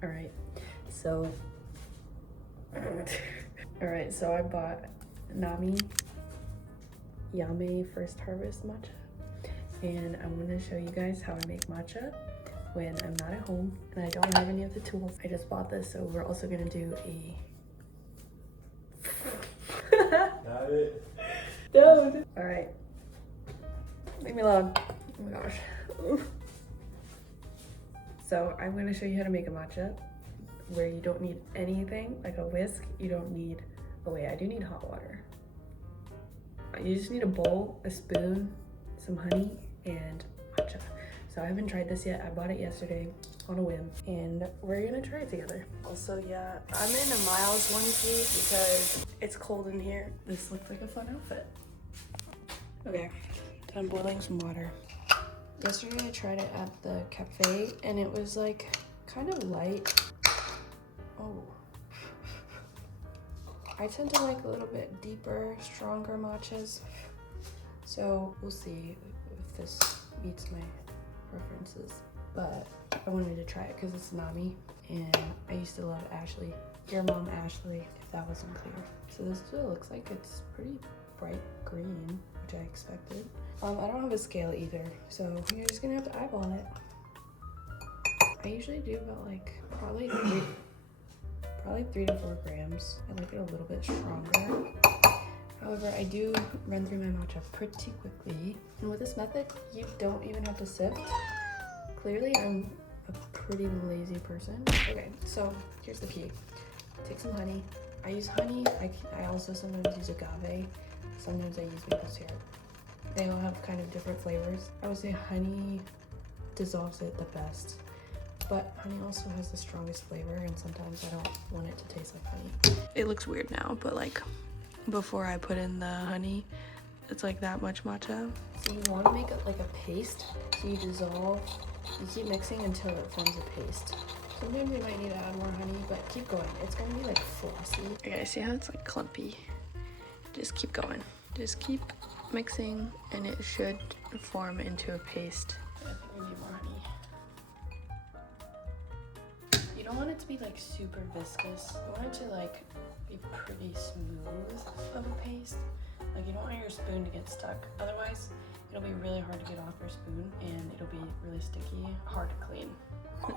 All right, so all right, so I bought Nami Yame First Harvest matcha, and I'm gonna show you guys how I make matcha when I'm not at home and I don't have any of the tools. I just bought this, so we're also gonna do a Got it. Dude. All right, leave me alone. Oh my gosh. So I'm gonna show you how to make a matcha where you don't need anything like a whisk. You don't need, oh wait, I do need hot water. You just need a bowl, a spoon, some honey, and matcha. So I haven't tried this yet. I bought it yesterday on a whim, and we're gonna try it together. Also, yeah, I'm in a Miles onesie because it's cold in here. This looks like a fun outfit. Okay, I'm boiling some water. Yesterday I tried it at the cafe and it was like kind of light. Oh. I tend to like a little bit deeper, stronger matchas. So we'll see if this meets my preferences. But I wanted to try it because it's Nami and I used to love Ashley. Your mom, Ashley, if that wasn't clear. So this still looks like it's pretty bright green, which I expected. I don't have a scale either, so you're just gonna have to eyeball it. I usually do about like probably 3 to 4 grams. I like it a little bit stronger. However, I do run through my matcha pretty quickly. And with this method, you don't even have to sift. Clearly, I'm a pretty lazy person. Okay, so here's the key. Take some honey. I use honey. I also sometimes use agave. Sometimes I use maple syrup. They all have kind of different flavors. I would say honey dissolves it the best. But honey also has the strongest flavor, and sometimes I don't want it to taste like honey. It looks weird now, but like before I put in the honey, it's like that much matcha. So you want to make it like a paste. So you dissolve, you keep mixing until it forms a paste. Sometimes you might need to add more honey, but keep going. It's gonna be like flossy. Okay, see how it's like clumpy? Just keep going. Just keep mixing and it should form into a paste. I think we need more honey. You don't want it to be like super viscous. You want it to like be pretty smooth of a paste. Like you don't want your spoon to get stuck. Otherwise, it'll be really hard to get off your spoon and it'll be really sticky, hard to clean.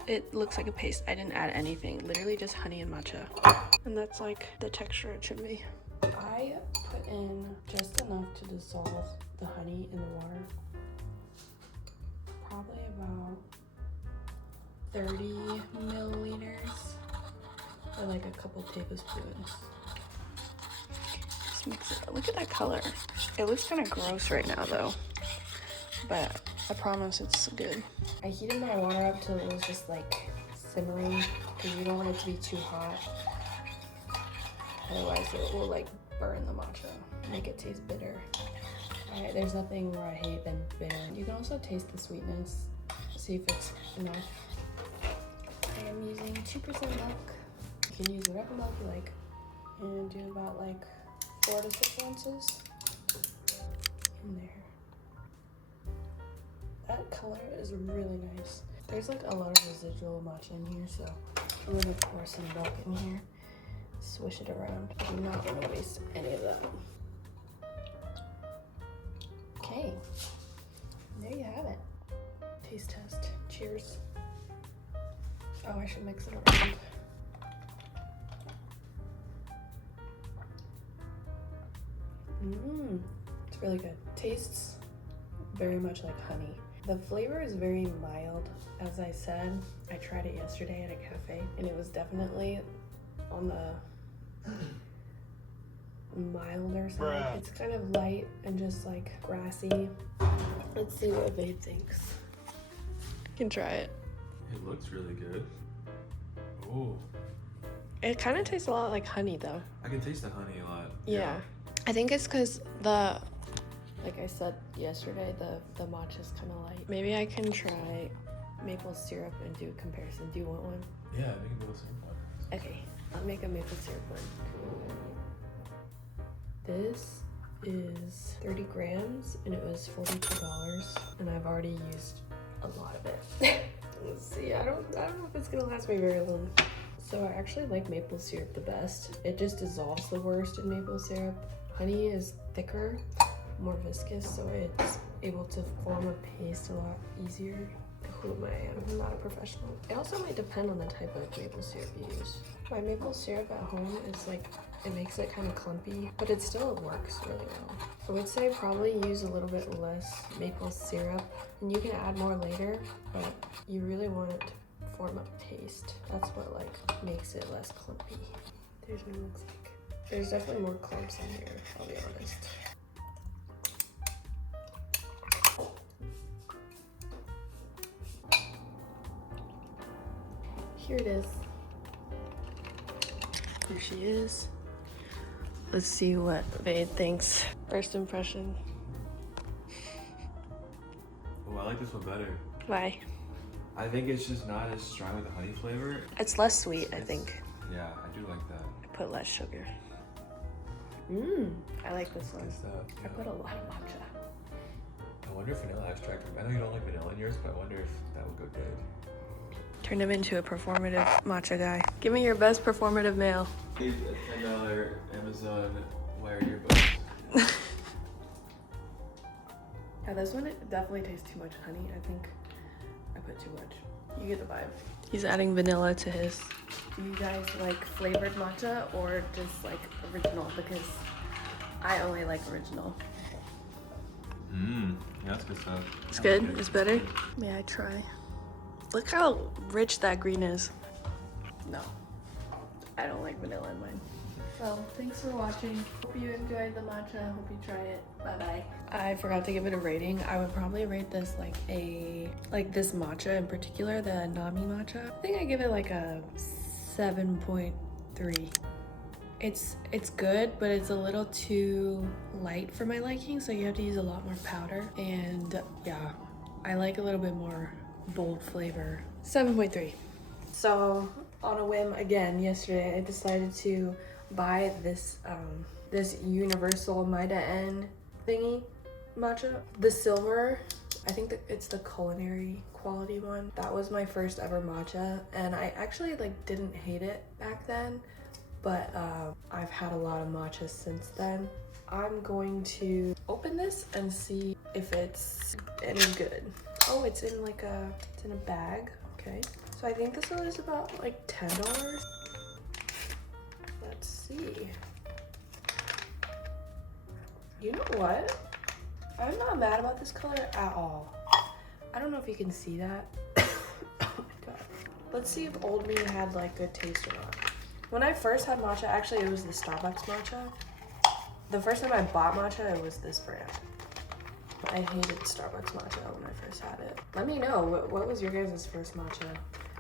It looks like a paste. I didn't add anything, literally just honey and matcha. And that's like the texture it should be. I put in just enough to dissolve the honey in the water. Probably about 30 milliliters or like a couple tablespoons. Just mix it. Look at that color. It looks kind of gross right now though, but I promise it's good. I heated my water up till it was just like simmering because you don't want it to be too hot. Otherwise it will like burn the matcha, make it taste bitter. Alright, there's nothing more I hate than bitter. You can also taste the sweetness, see if it's enough. I am using 2% milk. You can use whatever milk you like. And do about like 4 to 6 ounces in there. That color is really nice. There's like a lot of residual matcha in here, so I'm gonna pour some milk in here. Swish it around. I do not want to waste any of that. Okay, there you have it. Taste test. Cheers. Oh, I should mix it around. It's really good. Tastes very much like honey. The flavor is very mild. As I said, I tried it yesterday at a cafe and it was definitely on the milder side. It's kind of light and just like grassy. Let's see what Vade thinks. You can try it. It looks really good. Oh. It kind of tastes a lot like honey though. I can taste the honey a lot. Yeah. I think it's because like I said yesterday, the matcha's kind of light. Maybe I can try maple syrup and do a comparison. Do you want one? Yeah, we can do the same one. Okay, I'll make a maple syrup one. This is 30 grams and it was $42 and I've already used a lot of it. Let's see, I don't know if it's gonna last me very long. So I actually like maple syrup the best. It just dissolves the worst in maple syrup. Honey is thicker, more viscous, so it's able to form a paste a lot easier. Who am I? I'm not a professional. It also might depend on the type of maple syrup you use. My maple syrup at home is like, it makes it kind of clumpy, but it still works really well. I would say probably use a little bit less maple syrup, and you can add more later, but you really want it to form a paste. That's what like makes it less clumpy. There's what it looks like. There's definitely more clumps in here, I'll be honest. Here it is. Here she is. Let's see what Vade thinks. First impression. Oh, I like this one better. Why? I think it's just not as strong with the honey flavor. It's less sweet, I think. Yeah, I do like that. I put less sugar. I like this one. Good stuff. I put a lot of matcha. I wonder if vanilla extract. I know you don't like vanilla in yours, but I wonder if that would go good. Turn him into a performative matcha guy. Give me your best performative male. Need a $10 Amazon wire earbuds. Yeah, this one it definitely tastes too much honey. I think I put too much. You get the vibe. He's adding vanilla to his. Do you guys like flavored matcha or just like original? Because I only like original. Yeah, that's good stuff. It's good? It's better? May I try? Look how rich that green is. No, I don't like vanilla in mine. Well, thanks for watching. Hope you enjoyed the matcha. Hope you try it. Bye-bye. I forgot to give it a rating. I would probably rate this like this matcha in particular, the Nami matcha. I think I give it like a 7.3. It's good, but it's a little too light for my liking, so you have to use a lot more powder. And yeah, I like a little bit more bold flavor. 7.3. So on a whim again yesterday, I decided to buy this this universal Maida N thingy matcha. The silver, I think that it's the culinary quality one. That was my first ever matcha, and I actually like didn't hate it back then, but I've had a lot of matcha since then. I'm going to open this and see if it's any good. Oh, it's in like it's in a bag. Okay, so I think this one is about like $10. Let's see. You know what? I'm not mad about this color at all. I don't know if you can see that. Oh my god. Let's see if old me had like good taste or not. When I first had matcha, actually it was the Starbucks matcha. The first time I bought matcha, it was this brand. I hated Starbucks matcha when I first had it. Let me know, what was your guys' first matcha?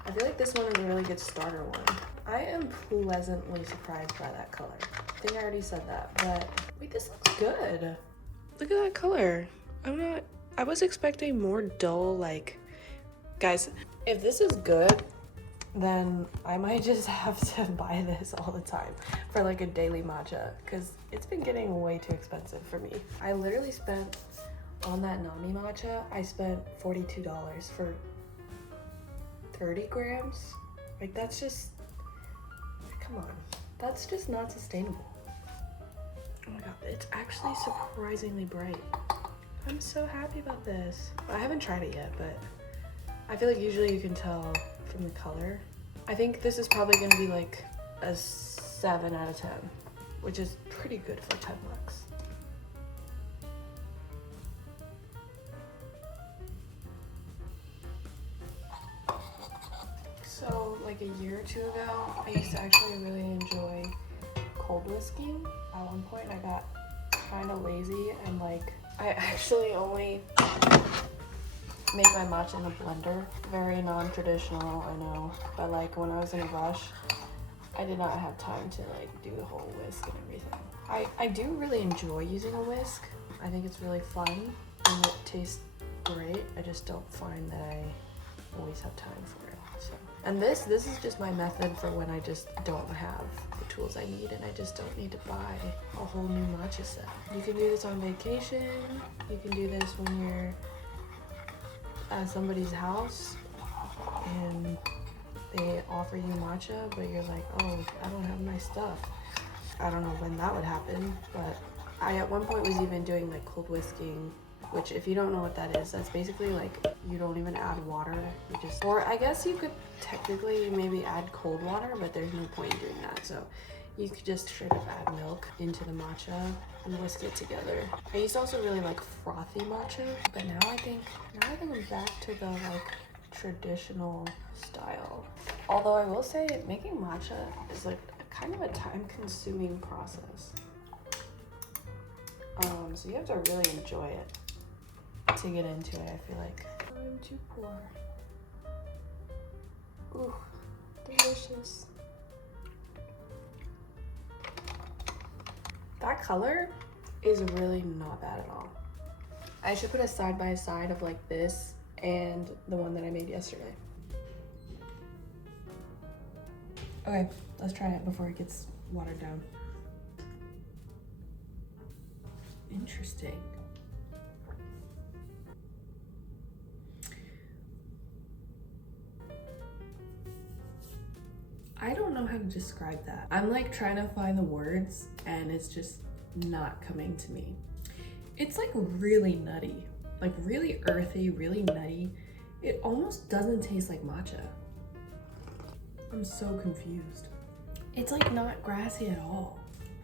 I feel like this one is a really good starter one. I am pleasantly surprised by that color. I think I already said that, but wait, this looks good. Look at that color. I was expecting more dull, like, guys, if this is good, then I might just have to buy this all the time for like a daily matcha, because it's been getting way too expensive for me. I literally spent, on that Nami matcha, I spent $42 for 30 grams. Like that's just, come on. That's just not sustainable. Oh my god, it's actually surprisingly bright. I'm so happy about this. I haven't tried it yet, but I feel like usually you can tell from the color. I think this is probably gonna be like a 7 out of 10, which is pretty good for $10. So like a year or two ago, I used to actually really enjoy cold whisking. At one point I got kind of lazy and like I actually only make my matcha in a blender. Very non-traditional, I know, but like when I was in a rush, I did not have time to like do the whole whisk and everything. I do really enjoy using a whisk. I think it's really fun and it tastes great. I just don't find that I always have time for it. So, and this is just my method for when I just don't have the tools I need and I just don't need to buy a whole new matcha set. You can do this on vacation. You can do this when you're at somebody's house. and they offer you matcha, but you're like, oh, I don't have my stuff. I don't know when that would happen, but I at one point was even doing like cold whisking, which if you don't know what that is, that's basically like you don't even add water. You just, or I guess you could technically maybe add cold water, but there's no point in doing that. So you could just straight up add milk into the matcha and whisk it together. I used to also really like frothy matcha, but now I think I'm back to the like traditional style. Although I will say making matcha is like kind of a time-consuming process. So you have to really enjoy it to get into it, I feel like. I'm too poor. Ooh, delicious. That color is really not bad at all. I should put a side by side of like this and the one that I made yesterday. Okay, let's try it before it gets watered down. Interesting. I don't know how to describe that. I'm like trying to find the words and it's just not coming to me. It's like really nutty, like really earthy, really nutty. It almost doesn't taste like matcha. I'm so confused. It's like not grassy at all.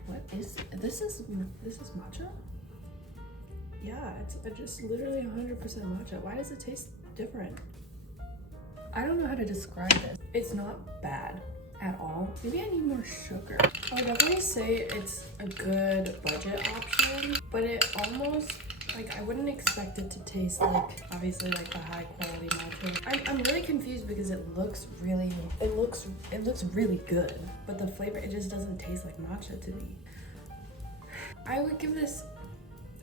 What is this? Is matcha? Yeah, it's just literally 100% matcha. Why does it taste different? I don't know how to describe this. It's not bad at all. Maybe I need more sugar. I would definitely say it's a good budget option, but it almost, like, I wouldn't expect it to taste like, obviously, like the high quality matcha. I'm really confused because it looks really good, but the flavor, it just doesn't taste like matcha to me. I would give this,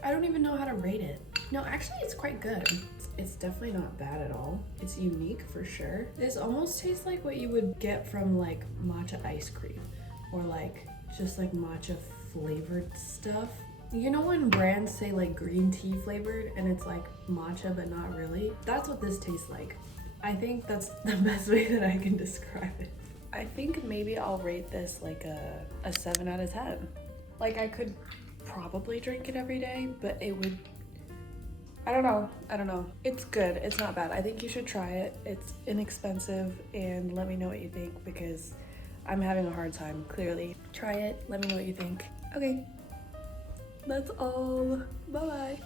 I don't even know how to rate it. No, actually it's quite good. It's definitely not bad at all. It's unique for sure. This almost tastes like what you would get from like matcha ice cream or like just like matcha flavored stuff. You know when brands say like green tea flavored and it's like matcha but not really? That's what this tastes like. I think that's the best way that I can describe it. I think maybe I'll rate this like a 7 out of 10. Like I could probably drink it every day, but it would, I don't know. It's good, it's not bad. I think you should try it. It's inexpensive and let me know what you think because I'm having a hard time, clearly. Try it, let me know what you think. Okay, that's all, bye-bye.